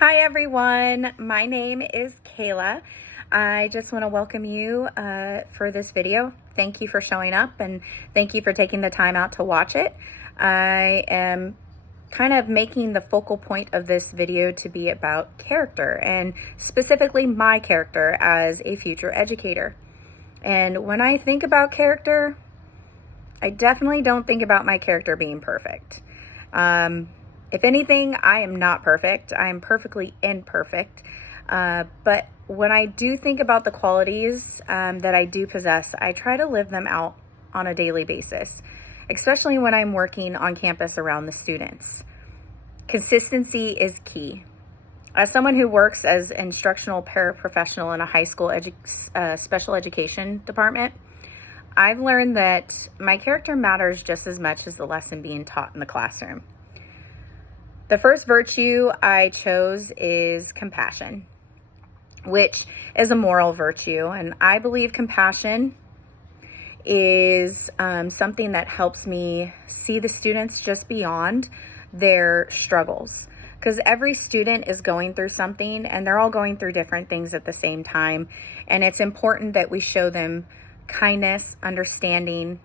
Hi everyone, my name is Kayla. I just want to welcome you for this video. Thank you for showing up and thank you for taking the time out to watch it. I am kind of making the focal point of this video to be about character, and specifically my character as a future educator. And when I think about character, I definitely don't think about my character being perfect. If anything, I am not perfect. I am perfectly imperfect. But when I do think about the qualities that I do possess, I try to live them out on a daily basis, especially when I'm working on campus around the students. Consistency is key. As someone who works as instructional paraprofessional in a high school special education department, I've learned that my character matters just as much as the lesson being taught in the classroom. The first virtue I chose is compassion, which is a moral virtue. And I believe compassion is something that helps me see the students just beyond their struggles. Because every student is going through something and they're all going through different things at the same time. And it's important that we show them kindness, understanding,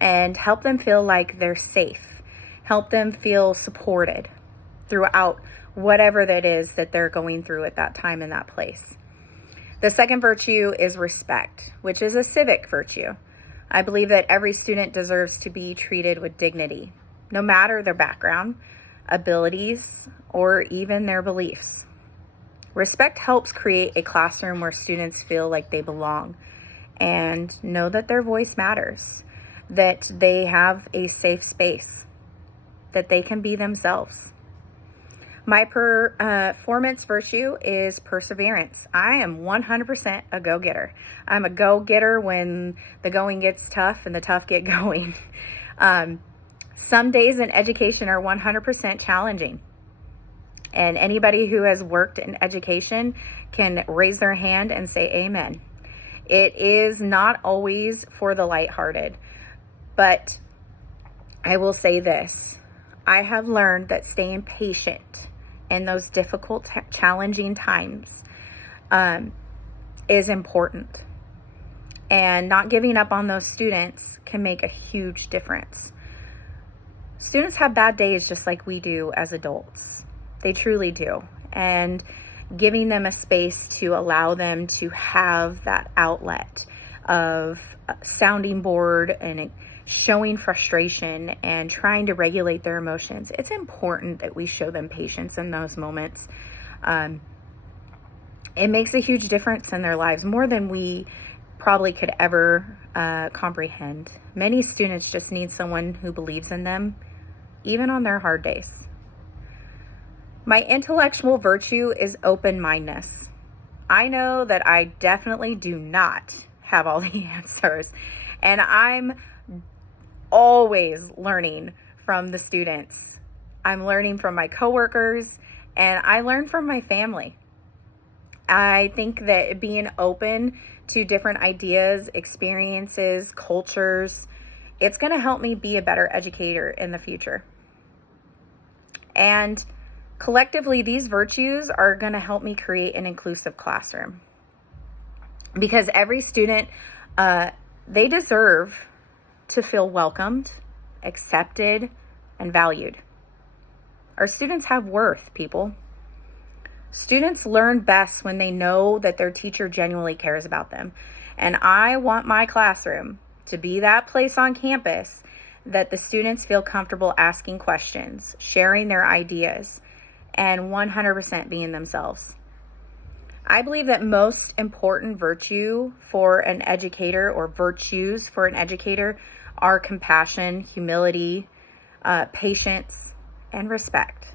and help them feel like they're safe. Help them feel supported throughout whatever that is that they're going through at that time in that place. The second virtue is respect, which is a civic virtue. I believe that every student deserves to be treated with dignity, no matter their background, abilities, or even their beliefs. Respect helps create a classroom where students feel like they belong and know that their voice matters, that they have a safe space, that they can be themselves. My performance virtue is perseverance. I am 100% a go-getter. I'm a go-getter when the going gets tough and the tough get going. Some days in education are 100% challenging. And anybody who has worked in education can raise their hand and say amen. It is not always for the lighthearted, but I will say this. I have learned that staying patient in those difficult, challenging times is important. And not giving up on those students can make a huge difference. Students have bad days just like we do as adults. They truly do. And giving them a space to allow them to have that outlet of sounding board and showing frustration and trying to regulate their emotions. It's important that we show them patience in those moments. It makes a huge difference in their lives, more than we probably could ever comprehend. Many students just need someone who believes in them, even on their hard days. My intellectual virtue is open-mindedness. I know that I definitely do not have all the answers, and I'm always learning from the students. I'm learning from my coworkers, and I learn from my family. I think that being open to different ideas, experiences, cultures, it's going to help me be a better educator in the future. And collectively, these virtues are going to help me create an inclusive classroom. Because every student, they deserve to feel welcomed, accepted, and valued. Our students have worth, people. Students learn best when they know that their teacher genuinely cares about them. And I want my classroom to be that place on campus that the students feel comfortable asking questions, sharing their ideas, and 100% being themselves. I believe that most important virtue for an educator, or virtues for an educator, are compassion, humility, patience, and respect.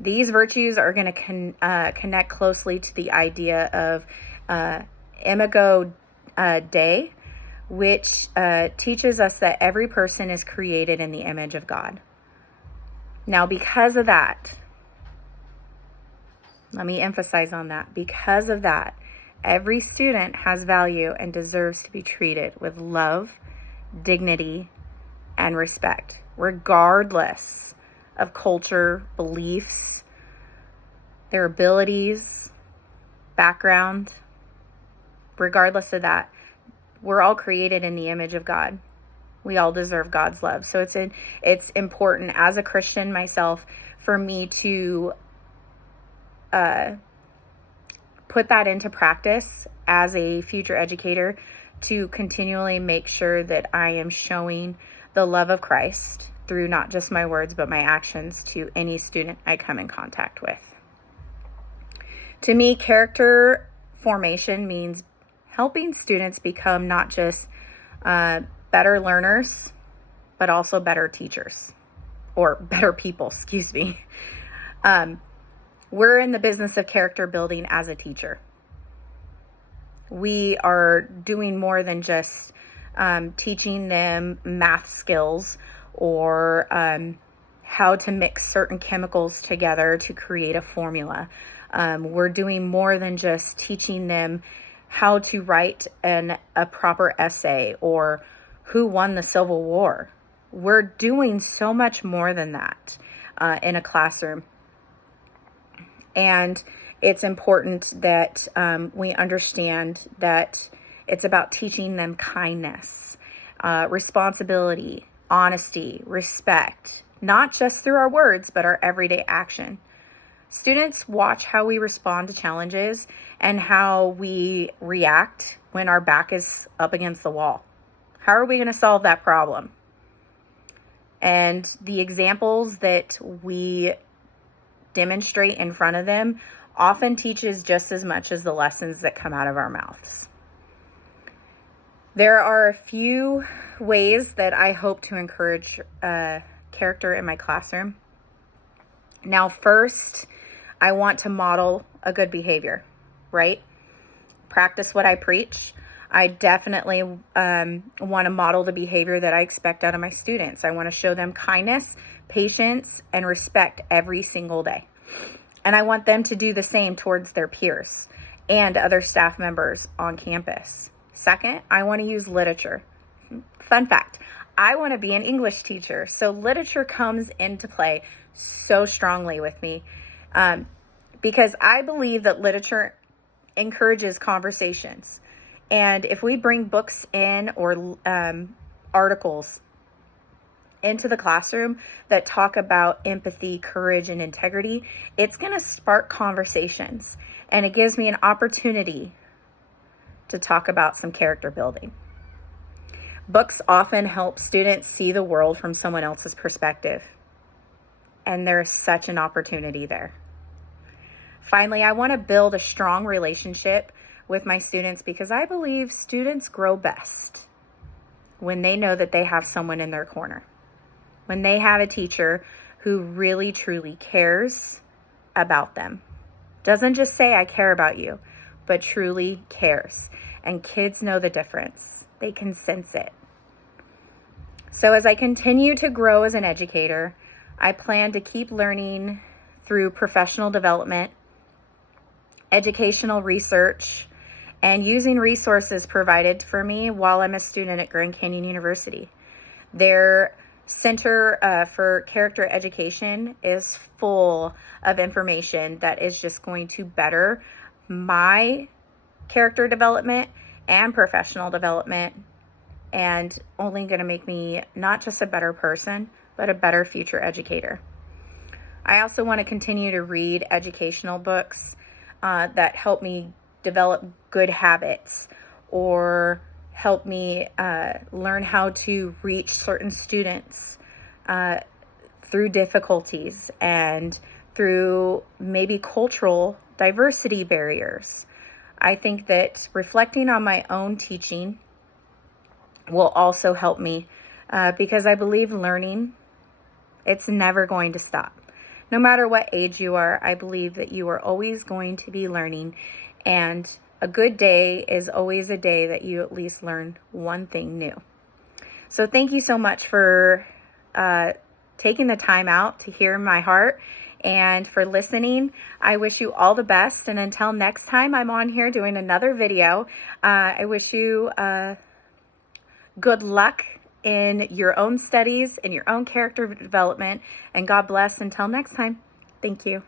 These virtues are going to connect closely to the idea of Imago Dei, which teaches us that every person is created in the image of God. Now, because of that, let me emphasize on that. Because of that, every student has value and deserves to be treated with love, dignity, and respect, regardless of culture, beliefs, their abilities, background. Regardless of that, we're all created in the image of God. We all deserve God's love. So it's important as a Christian myself for me to put that into practice as a future educator, to continually make sure that I am showing the love of Christ through not just my words, but my actions to any student I come in contact with. To me, character formation means helping students become not just better learners, but also better teachers, or better people, excuse me. We're in the business of character building as a teacher. We are doing more than just teaching them math skills or how to mix certain chemicals together to create a formula. We're doing more than just teaching them how to write a proper essay or who won the Civil War. We're doing so much more than that in a classroom. And it's important that we understand that it's about teaching them kindness, responsibility, honesty, respect, not just through our words, but our everyday action. Students watch how we respond to challenges and how we react when our back is up against the wall. How are we going to solve that problem? And the examples that we demonstrate in front of them often teaches just as much as the lessons that come out of our mouths. There are a few ways that I hope to encourage character in my classroom. Now, first, I want to model a good behavior, right? Practice what I preach. I definitely want to model the behavior that I expect out of my students. I want to show them kindness, patience, and respect every single day. And I want them to do the same towards their peers and other staff members on campus. Second, I want to use literature. Fun fact, I want to be an English teacher, so literature comes into play so strongly with me because I believe that literature encourages conversations. And if we bring books in or articles into the classroom that talk about empathy, courage, and integrity, it's going to spark conversations. And it gives me an opportunity to talk about some character building. Books often help students see the world from someone else's perspective. And there's such an opportunity there. Finally, I want to build a strong relationship with my students because I believe students grow best when they know that they have someone in their corner. When they have a teacher who really, truly cares about them. Doesn't just say, I care about you, but truly cares. And kids know the difference. They can sense it. So as I continue to grow as an educator, I plan to keep learning through professional development, educational research, and using resources provided for me while I'm a student at Grand Canyon University. Their Center for Character Education is full of information that is just going to better my character development and professional development, and only going to make me not just a better person, but a better future educator. I also want to continue to read educational books that help me develop good habits or help me learn how to reach certain students through difficulties and through maybe cultural diversity barriers. I think that reflecting on my own teaching will also help me because I believe learning, it's never going to stop. No matter what age you are, I believe that you are always going to be learning, and a good day is always a day that you at least learn one thing new. So thank you so much for taking the time out to hear my heart and for listening. I wish you all the best. And until next time I'm on here doing another video, I wish you good luck in your own studies, in your own character development, and God bless until next time. Thank you.